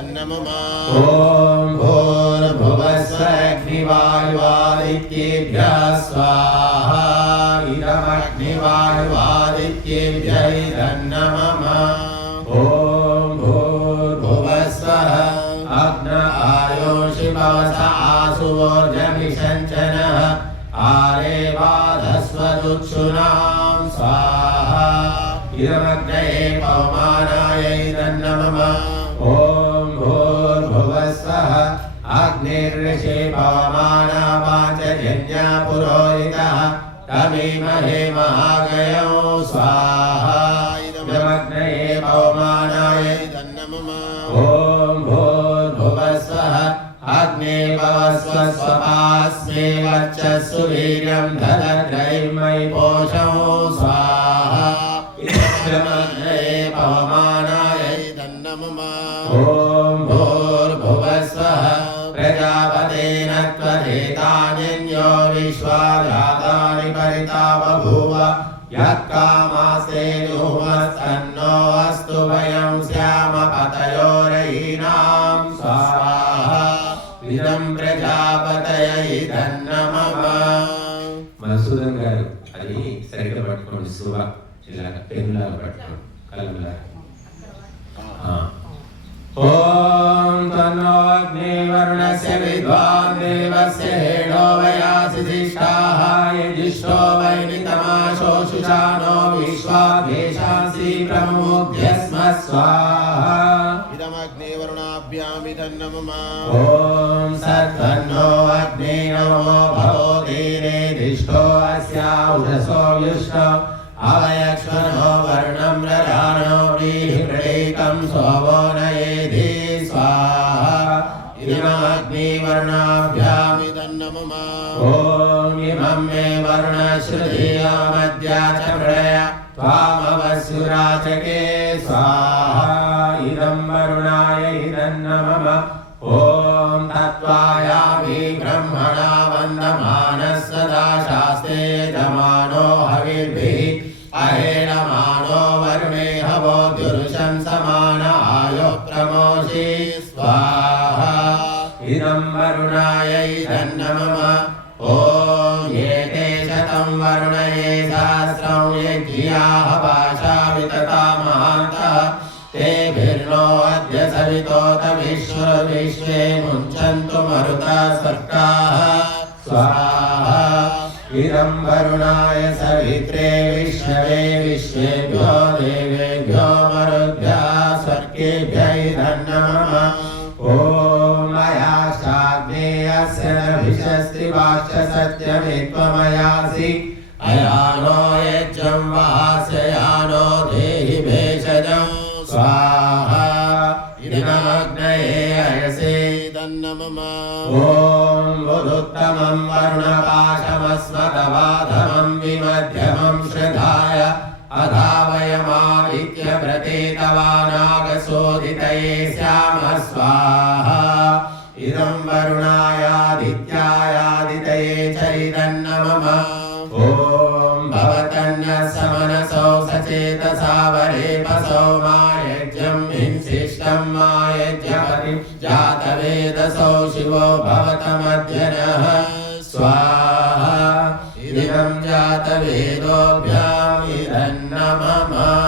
तन्नममा ॐ भूर्भुवस्वग्निवायुवादित्येभ्यः स्वाहा इदमग्निवायुवादित्येभ्यै तन्नमः ॐ भूर्भुवस्वः अग्न आयोषिभवस आसुवोर्जमिषञ्चनः आरेवाधस्वदुक्षुणां स्वाहा इदमग्नये पवमानाय तन्नमः ॐ अग्निर्षे पवमाना पाञ्चजन्या पुरोहितः तमीमहे महागयो स्वाहा इदमग्नये पवमानाय तन्नममा ॐ भूर्भुवस्वः अग्ने भवस्व स्वपास्मे वर्चस्सु वीर्यं धनग्रैर्मयि पोषौ स्वाहा इदमग्नये पवमानाय तन्नममा ॐ विश्वाजातानि परिता बभूव यत्कामासे दुमस्तन्नो अस्तु वयं स्याम पतयोरयीनां स्वाहा इदं प्रजापतय इदन्नमः మధుసూదన్ గారు అది సరిగ్గా పట్టుకోండి శుభ ఇలా పెన్నులాగా పట్టుకోండి కలంలా यस्य विद्वान् देवस्य हेणो वयासि दिष्टाः ॐ सत्तन्नो अग्ने नमो भवो दीने दिष्टो अस्या उषसो युष्ण अवयक्षणो वर्णं रधानो व्रीः प्रणीकं सोमो नयेधि इदमग्निवर्णाभ्यामि तन्नममा ॐ इमं मे वर्णश्रुतियामद्या च प्रलय त्वामवसुराचके स्वाहा इदं वरुणाय इदं नमः ॐ तत्त्वायामि ब्रह्मणा वन्दमानः सदा शास्ते जमानो हविर्भिः अहेणमानो वरुणे हवो दुरुषं समान आयो प्रमोषि स्वाहा इदं वरुणाय इदं नमः ॐ एते शतं वरुणये सहस्रं यज्ञियाः भाषा वितता महान्तः तेभिर्नो अद्य सवितोत विश्व विश्वे मुञ्चन्तु मरुता स्वर्गाः स्वाहा इदं वरुणाय सवित्रे यस्त्रिवाश्च सत्यमेत्वमयासि अयानो यज्ञं वास्ययानो देहि भेषजं। स्वाहा इदमग्नये अयसेदन्नमम ॐ वदुत्तमं वर्णपाशमस्मदवाधमं विमध्यमं श्रधाय अधावयमादित्यव्रतेतवानागशोधितये श्याम। स्वाहा इदं वरुणा नित्यायादितये चैतन्नमम ॐ भवतन्न समनसौ सचेतसा वरेपसौ मायज्ञम् हिंसिष्टम् मायज्ञपरि जातवेदसौ शिवो भवतमध्यनः स्वाहा इदं जातवेदो